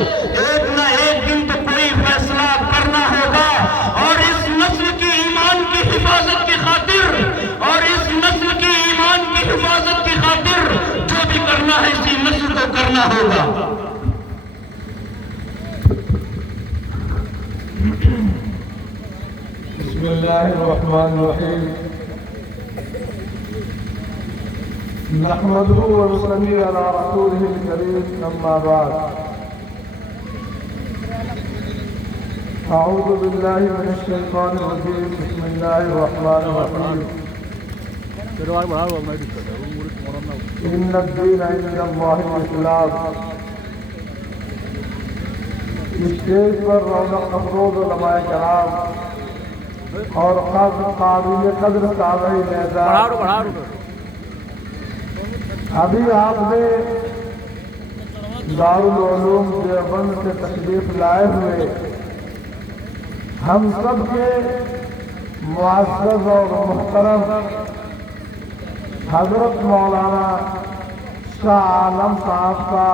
ایک نہ ایک دن تو کوئی فیصلہ کرنا ہوگا، اور اس نسل کی ایمان کی حفاظت کی خاطر، اور اس نسل کی ایمان کی حفاظت کی خاطر جو بھی کرنا ہے اسی نسل کو کرنا ہوگا۔ بسم اللہ الرحمن الرحیم، نحمده ونصلي على رسوله الكريم، اما بعد، اعوذ باللہ من الشیطان الرجیم، بسم اللہ الرحمن الرحیم، ان الدین عند اللہ الاسلام۔ اسٹیج پر رونق افروز علماء کرام اور قابل قدر تابعین اعزاز، ابھی آپ نے دارالعلوم دیوبند سے تشریف لائے ہوئے ہم سب کے معزز اور محترم حضرت مولانا شاہ عالم صاحب کا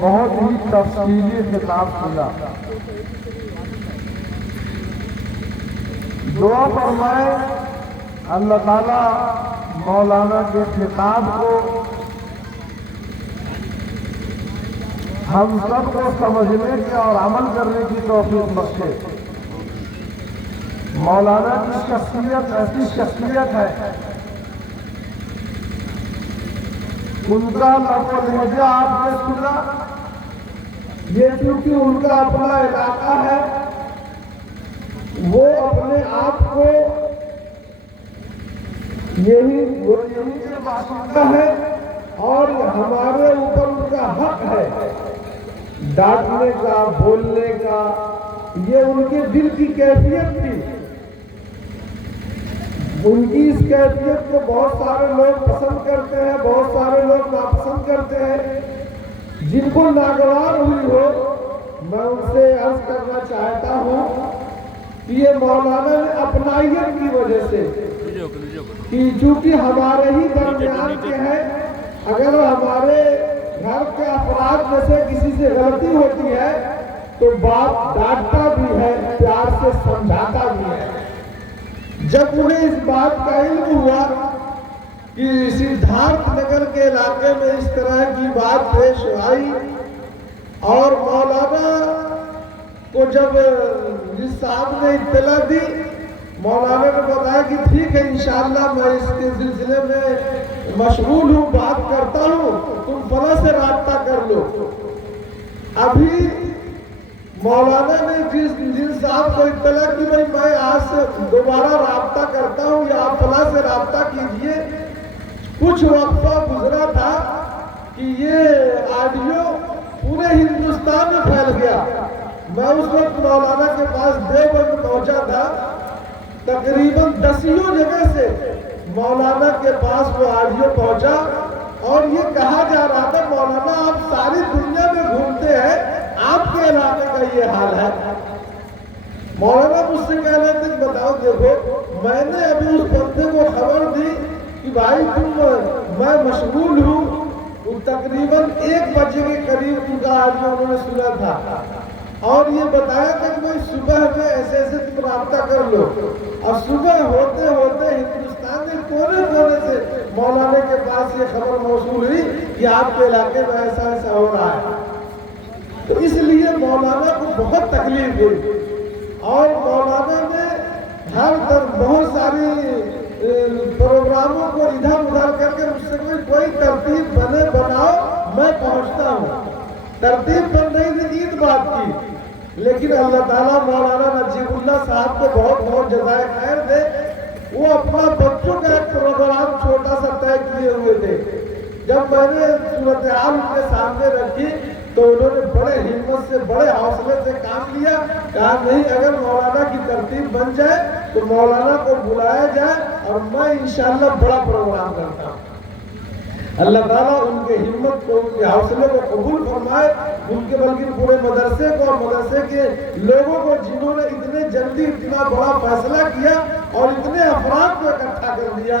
بہت ہی تفصیلی خطاب سنا۔ دعا فرمائے اللہ تعالیٰ مولانا کے خطاب کو ہم سب کو سمجھنے کے اور عمل کرنے کی توفیق بخشے۔ مولانا کی شخصیت ایسی شخصیت ہے، ان کا لفظ و لہجہ آپ نے سنا، یہ کیونکہ ان کا اپنا علاقہ ہے، وہ اپنے آپ کو یہی سے باشندہ ہے، اور ہمارے اوپر ان کا حق ہے ڈانٹنے کا، بولنے کا، یہ ان کے دل کی کیفیت تھی۔ ان کی اس کیفیت کو بہت سارے لوگ پسند کرتے ہیں، بہت سارے لوگ ناپسند کرتے ہیں۔ جن کو ناگوار ہوئی ہو، میں ان سے عرض کرنا چاہتا ہوں کہ یہ مولانا نے اپنائیت کی وجہ سے، کہ چونکہ ہمارے ہی درمیان کے ہیں، اگر ہمارے گھر کے افراد میں سے کسی سے غلطی ہوتی ہے تو باپ ڈانٹتا بھی ہے، پیار سے سمجھاتا بھی ہے۔ جب انہیں اس بات کا علم ہوا کہ سدھارتھ نگر کے علاقے میں اس طرح کی بات پیش آئی، اور مولانا کو جب جس صاحب نے اطلاع دی، مولانا نے بتایا کہ ٹھیک ہے انشاءاللہ میں اس کے سلسلے میں مشغول ہوں، بات کرتا ہوں، تم فلاں سے رابطہ کر لو۔ ابھی مولانا نے جن صاحب کو اطلاع کی میں آج سے دوبارہ رابطہ کرتا ہوں یا آپ فلاں سے رابطہ کیجئے، کچھ وقفہ گزرا تھا کہ یہ آڈیو پورے ہندوستان میں پھیل گیا۔ میں اس وقت مولانا کے پاس دیوبند پہنچا تھا، تقریباً 10 جگہ سے مولانا کے پاس وہ آڈیو پہنچا، اور یہ کہا جا رہا تھا مولانا آپ ساری دنیا میں گھومتے ہیں، آپ کے علاقے کا یہ حال ہے۔ مولانا مجھ سے کہہ رہے تھے کہ بتاؤ دیکھو، میں نے ابھی اس بندے کو خبر دی کہ بھائی میں مشغول ہوں، تقریباً 1 بجے کے قریب ان کا آڈیو انہوں نے سنا تھا، اور یہ بتایا کہ کوئی صبح میں ایسے ایسے تم رابطہ کر لو۔ اور صبح ہوتے ہوتے ہندوستان کے کونے کونے سے مولانا کے پاس یہ خبر موصول ہوئی کہ آپ کے علاقے میں ایسا ایسا ہو رہا ہے۔ تو اس لیے مولانا کو بہت تکلیف ہوئی، اور مولانا نے ہر طرف بہت ساری پروگراموں کو ادھر ادھر کر کے مجھ سے کوئی ترتیب بناؤ، میں پہنچتا ہوں۔ ترتیب بن رہی تھی، عید بات کی، لیکن اللہ تعالیٰ مولانا نجیب اللہ صاحب کو بہت بہت جزائے خیر دے، وہ اپنا بچوں کا ایک پروگرام چھوٹا سا طے کیے ہوئے تھے۔ جب میں نے صورتحال ان کے سامنے رکھی تو انہوں نے بڑے ہمت سے، بڑے حوصلے سے کام لیا، کہا نہیں اگر مولانا کی ترتیب بن جائے تو مولانا کو بلایا جائے اور میں انشاءاللہ بڑا پروگرام کرتا ہوں۔ اللہ تعالیٰ ان کے ہمت کو، ان کے حوصلے کو قبول فرمائے، ان کے بلکہ پورے مدرسے کو اور مدرسے کے لوگوں کو جنہوں نے اتنے جلدی اتنا بڑا فیصلہ کیا اور اتنے افراد کو اکٹھا کر دیا،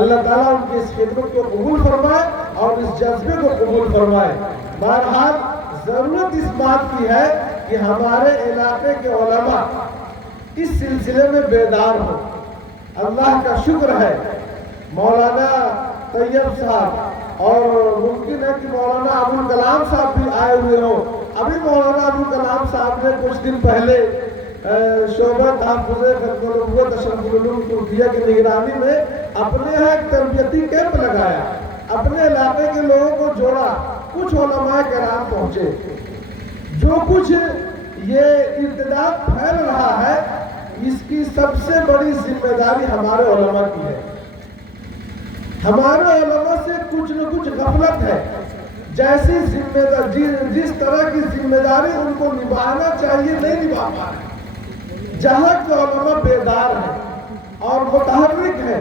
اللہ تعالیٰ ان کی اس خدمت کو قبول فرمائے اور اس جذبے کو قبول فرمائے۔ بہرحال ضرورت اس بات کی ہے کہ ہمارے علاقے کے علماء اس سلسلے میں بیدار ہو۔ اللہ کا شکر ہے مولانا طیب صاحب اور ممکن ہے کہ مولانا ابوالکلام صاحب بھی آئے ہوئے ہوں۔ ابھی مولانا ابوالکلام صاحب نے کچھ دن پہلے شعبہ تحفظ ختم النبوت اشرف العلوم ترکیہ کی نگرانی میں اپنے یہاں ایک تربیتی کیمپ لگایا، اپنے علاقے کے لوگوں کو جوڑا، کچھ علماء کرام پہنچے۔ جو کچھ یہ ارتداد پھیل رہا ہے اس کی سب سے بڑی ذمہ داری ہمارے علماء کی ہے۔ ہمارے علماء سے کچھ نہ کچھ غفلت ہے۔ جیسی ذمہ داری، جس طرح کی ذمہ داری ان کو نبھانا چاہیے نہیں نبھا پا رہے۔ جہاں کے علماء بیدار ہیں اور متحرک ہیں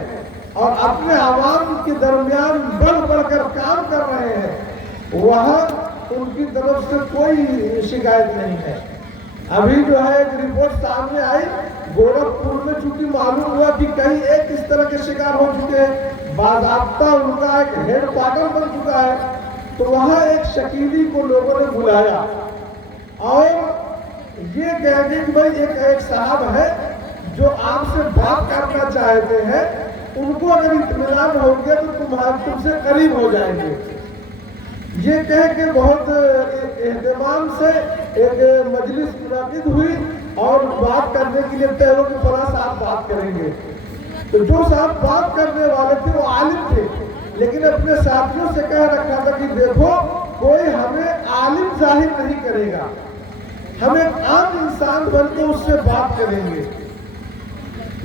اور اپنے عوام کے درمیان بڑھ بڑھ کر کام کر رہے ہیں، وہاں ان کی طرف سے کوئی شکایت نہیں ہے۔ ابھی جو ہے ایک رپورٹ سامنے آئی، گورکھپور میں چونکہ معلوم ہوا کہ کہیں ایک اس طرح کے شکار ہو چکے ہیں، باضابطہ ان کا ایک ہیڈ کوارٹر بن چکا ہے، تو وہاں ایک شکیلی کو لوگوں نے بلایا اور یہ کہتے کہ بھائی ایک صاحب ہے جو آپ سے بات کرنا چاہتے ہیں، ان کو اگر اطمینان ہو گیا تو تم سے قریب ہو جائیں گے۔ یہ کہہ کے بہت اہتمام سے ایک مجلس منعقد ہوئی اور بات کرنے کے لیے طے ہو کہ فلاں صاحب بات کریں گے۔ تو جو صاحب بات کرنے والے تھے وہ عالم تھے، لیکن اپنے ساتھیوں سے کہہ رکھا تھا کہ دیکھو کوئی ہمیں عالم ظاہر نہیں کرے گا، ہم ایک عام انسان بن کے اس سے بات کریں گے۔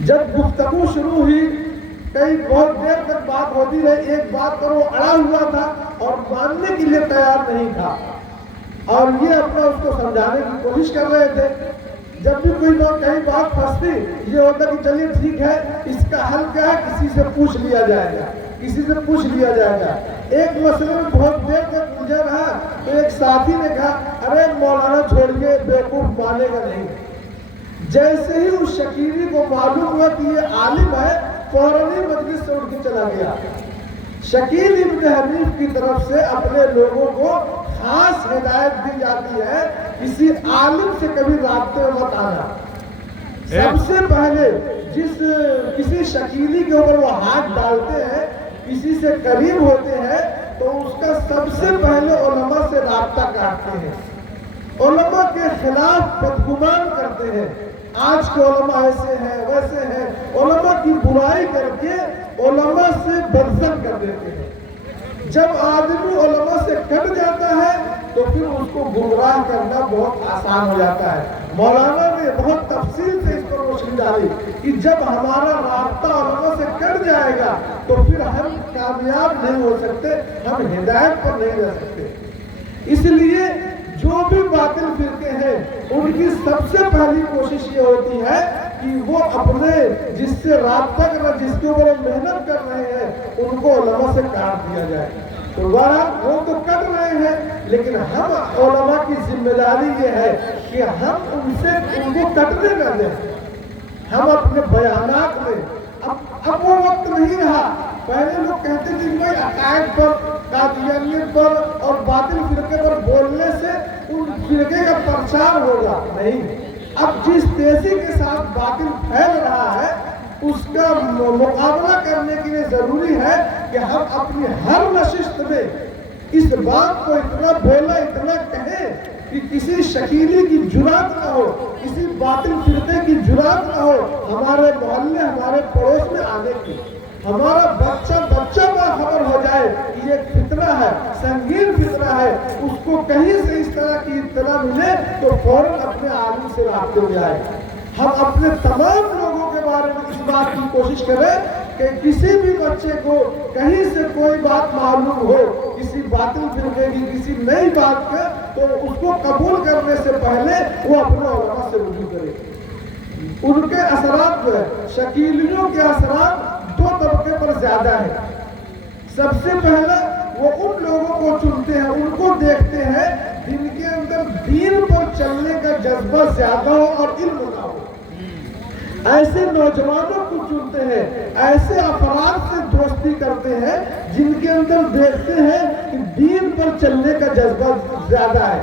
جب گفتگو شروع ہوئی، کئی بہت دیر تک بات ہوتی رہی، ایک بات پر وہ اڑا ہوا تھا اور ماننے کے لیے تیار نہیں تھا، اور یہ اپنا اس کو سمجھانے کی کوشش کر رہے تھے۔ جب بھی کوئی لوگ کہیں بات پھنستی، یہ ہوتا کہ چلیے ٹھیک ہے، اس کا حل کیا ہے، کسی سے پوچھ لیا جائے گا، کسی سے پوچھ لیا جائے گا۔ ایک مسئلے میں بہت دیر تک الجھا رہا تو ایک ساتھی نے کہا ارے مولانا چھوڑیے، بیوقوف مانے گا نہیں۔ جیسے ہی اس شکیلی کو معلوم ہوا کہ یہ عالم ہے، فوراً ہی مجلس سے اٹھ کے چلا گیا۔ شکیل ابن حنیف کی طرف سے اپنے لوگوں کو خاص ہدایت دی جاتی ہے، کسی عالم سے کبھی رابطے میں مت آنا۔ سب سے پہلے کسی شکیلی کے اوپر وہ ہاتھ ڈالتے ہیں، کسی سے قریب ہوتے ہیں، تو اس کا سب سے پہلے علماء سے رابطہ کاٹتے ہیں، علماء کے خلاف بدگمان کرتے ہیں۔ آج کے علماء ایسے ہیں ویسے ہیں، علماء کی برائی کر کے علماء سے برزن کر دیتے ہیں۔ جب آدمی علماء سے کٹ جاتا ہے تو پھر اس کو گمراہ کرنا بہت آسان ہو جاتا ہے۔ مولانا نے بہت تفصیل سے اس پر روشنی ڈالی کہ جب ہمارا رابطہ علماء سے کٹ جائے گا تو پھر ہم کامیاب نہیں ہو سکتے، ہم ہدایت پر نہیں رہ سکتے۔ اس لیے جو بھی باطل فرقے ہیں ان کی سب سے پہلی کوشش یہ ہوتی ہے کہ وہ اپنے جس سے رابطہ کرنا، جس کے اوپر محنت کر رہے ہیں، ان کو علماء سے کاٹ دیا جائے۔ تو وہ تو کر رہے ہیں، لیکن ہم علماء کی ذمہ داری یہ ہے کہ ہم ان کو کٹنے نہ دیں۔ ہم اپنے بیانات میں اب وہ وقت نہیں رہا۔ پہلے لوگ کہتے تھے کہ بھائی عقائد پر، قادیانیت پر اور باطل فرقے پر بولنے سے ان فرقے کا پرچار ہوگا، نہیں۔ اب جس تیزی کے ساتھ باطل پھیل رہا ہے اس کا مقابلہ کرنے کے لیے ضروری ہے کہ ہم اپنی ہر نشست میں اس بات کو اتنا بولا، اتنا کہیں کہ کسی شکیلی کی جرات نہ ہو، کسی باطل فرقے کی جرات نہ ہو ہمارے محلے، ہمارے پڑوس میں آنے کی۔ ہمارا بچہ باخبر ہو جائے کہ یہ فتنہ ہے، سنگین فتنہ ہے، اس کو کہیں سے اس طرح کی اطلاع ملے تو فوراً اپنے عالم سے رابطے میں آئے۔ ہم اپنے تمام لوگوں کے بارے میں اس بات کی کوشش کریں کہ کسی بھی بچے کو کہیں سے کوئی بات معلوم ہو، کسی باطل فرقے کی کسی نئی بات کا، تو اس کو قبول کرنے سے پہلے وہ اپنے علماء سے رجوع کرے۔ ان کے اثرات جو ہے، شکیلیوں کے اثرات دو طبقے پر زیادہ ہے۔ سب سے پہلا وہ ان لوگوں کو چنتے ہیں، ان کو دیکھتے ہیں جن کے اندر دین پر چلنے کا جذبہ زیادہ ہو اور علم نہ ہو۔ ایسے نوجوانوں کو چنتے ہیں، ایسے افراد سے دوستی کرتے ہیں جن کے اندر دیکھتے ہیں کہ دین پر چلنے کا جذبہ زیادہ ہے۔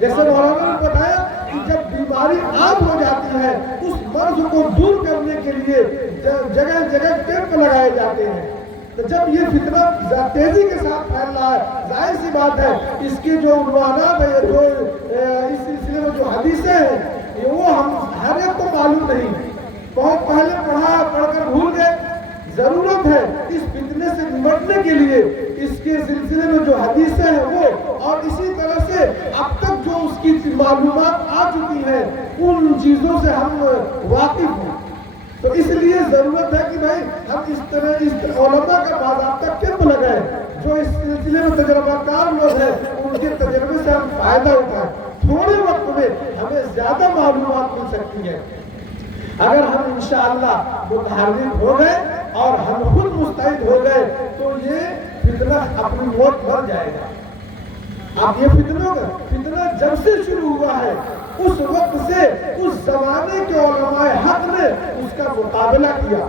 جیسے مولانا نے بتایا کہ جب بیماری عام ہو جاتی ہے اس مرض کو دور کرنے کے لیے جگہ جگہ کیمپ لگائے جاتے ہیں. تو جب یہ فتنہ تیزی کے ساتھ پھیل رہا ہے، ظاہر سی بات ہے اس کی جو عنوانات ہیں، جو اس سلسلے میں جو حدیثیں ہیں، وہ ہم ہر ایک کو معلوم نہیں، بہت پہلے پڑھ کر بھول گئے. ضرورت ہے اس فتنے سے نمٹنے کے لیے اس کے سلسلے میں جو حدیثیں ہیں وہ، اور اسی طرح سے اب تک جو اس کی معلومات آ چکی ہیں ان چیزوں سے ہم واقف ہیں. تو اس لیے ضرورت ہے کہ بھائی ہم اس طرح علماء کا باضابطہ کیمپ لگائیں، جو اس سلسلے میں تجربہ کار لوگ ہیں ان کے تجربے سے ہم فائدہ اٹھائیں. تھوڑے وقت میں ہمیں زیادہ معلومات مل سکتی ہیں. اگر ہم انشاءاللہ متحرک ہو گئے اور ہم خود مستعد ہو گئے تو یہ فتنہ اپنی موت مر جائے گا. اب یہ فتنہ جب سے شروع ہوا ہے اس وقت سے اس زمانے کے علماء حق نے اس کا مقابلہ کیا،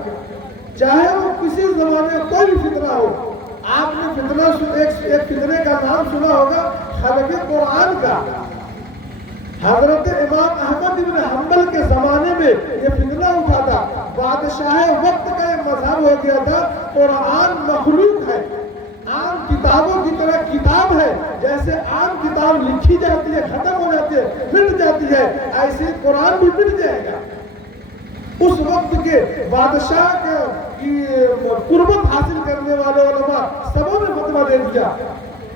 چاہے وہ کسی زمانے میں کوئی بھی فتنہ ہو. آپ نے ایک فتنے کا نام سنا ہوگا، خلق قرآن کا. حضرت امام احمد بن حنبل کے زمانے میں یہ فتنہ اٹھا تھا. بادشاہ وقت کا یہ مذہب ہو گیا تھا قرآن مخلوق ہے، عام کتابوں کی طرح کتاب ہے. جیسے عام کتاب لکھی جاتی ہے، ختم ہو جاتی ہے، مٹ جاتی ہے، ایسے قرآن بھی مٹ جائے گا. اس وقت کے بادشاہ کی قربت حاصل کرنے والے علماء سبوں نے فتویٰ دے دیا.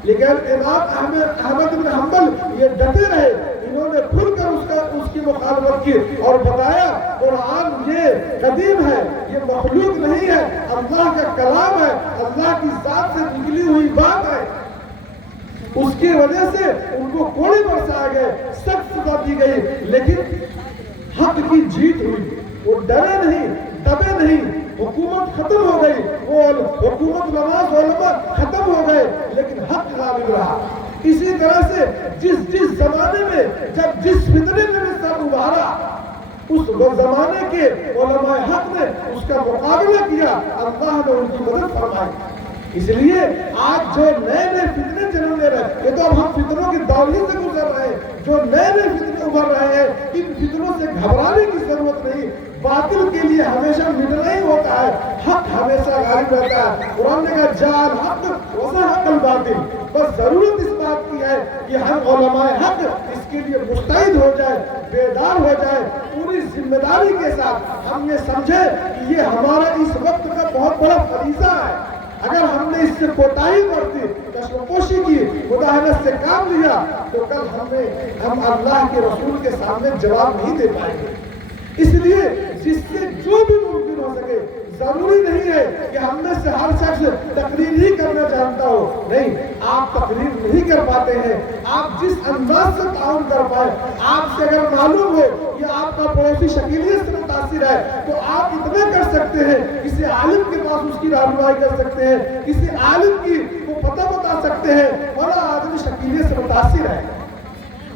لیکن امام احمد بن حنبل یہ ڈٹے رہے، انہوں نے کھل کر اس کی مخالفت کی اور بتایا قرآن یہ قدیم ہے، یہ مخلوق نہیں ہے، اللہ کا کلام ہے، اللہ کی ذات سے نکلی ہوئی بات ہے. اس کی وجہ سے ان کو کوڑے برسائے گئے، سخت سزا دی گئی، لیکن حق کی جیت ہوئی. وہ ڈرے نہیں، دبے نہیں. حکومت ختم ہو گئی، وہ حکومت نواز علماء ختم ہو گئے، لیکن حق غالب رہا. اسی طرح سے جس زمانے میں جب جس فتنے میں بھی سر ابھارا اس زمانے کے علماء حق نے اس کا مقابلہ کیا، اللہ نے ان کی مدد فرمائی. اس لیے آج جو نئے فتنے چلنے رہے، یہ تو اب ہم فتنوں کی دور سے گزر رہے ہیں، جو نئے فتنے ابھر رہے ہیں ان فتنوں سے گھبرانے کی ضرورت نہیں. باطل کے لیے ہمیشہ مٹنا ہی ہوتا ہے، حق ہمیشہ غالب رہتا ہے. قرآن نے کہا جعل حق وزہق الباطل. بس ضرورت اس بات کی ہے کہ ہم علماء حق اس کے لیے مستعد ہو جائے، بیدار ہو جائے، پوری ذمہ داری کے ساتھ. ہم یہ سمجھے کہ یہ ہمارا اس وقت کا بہت بڑا فریضہ ہے. اگر ہم نے اس سے کوتاہی برتی، کشمکشی کی، مداہنت سے کام لیا تو کل ہم اللہ کے رسول کے سامنے جواب نہیں دے پائیں گے. اس لیے جس سے جو بھی ممکن ہو سکے، ضروری نہیں ہے کہ ہم میں سے ہر شخص تقریر ہی کرنا جانتا ہو. نہیں، آپ تقریر نہیں کر پاتے ہیں، آپ جس انداز سے تعاون کر پائے. آپ سے اگر معلوم ہو کہ آپ کا پڑوسی شکیلیت سے متاثر ہے تو آپ اتنا کر سکتے ہیں، کسی عالم کے پاس اس کی رہنمائی کر سکتے ہیں، کسی عالم کی کو پتہ بتا سکتے ہیں بڑا آدمی شکیلیت سے متاثر ہے.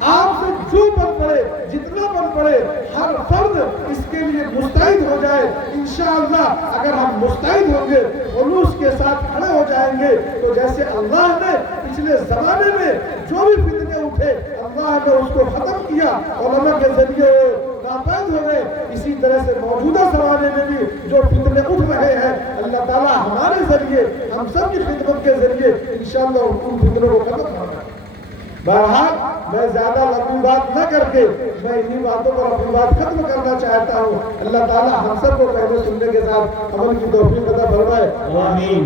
آپ سے جو بن پڑے، جتنا بن پڑے، ہر فرد اس کے لیے مستعد ہو جائے. انشاءاللہ اگر ہم مستعد ہوں گے، خلوص کے ساتھ کھڑے ہو جائیں گے تو جیسے اللہ نے پچھلے زمانے میں جو بھی فتنے اٹھے اللہ نے اس کو ختم کیا، علماء کے ذریعے ناپید ہو گئے، اسی طرح سے موجودہ زمانے میں بھی جو فتنے اٹھ رہے ہیں اللہ تعالیٰ ہمارے ذریعے، ہم سب کی خدمت کے ذریعے انشاءاللہ ان فتنوں کو ختم کرنا. بہرحال میں زیادہ لمبی بات نہ کر کے میں انہی باتوں پر اپنی بات ختم کرنا چاہتا ہوں. اللہ تعالیٰ ہم سب کو کہنے سننے کے ساتھ عمل کی توفیق عطا فرمائے. آمین.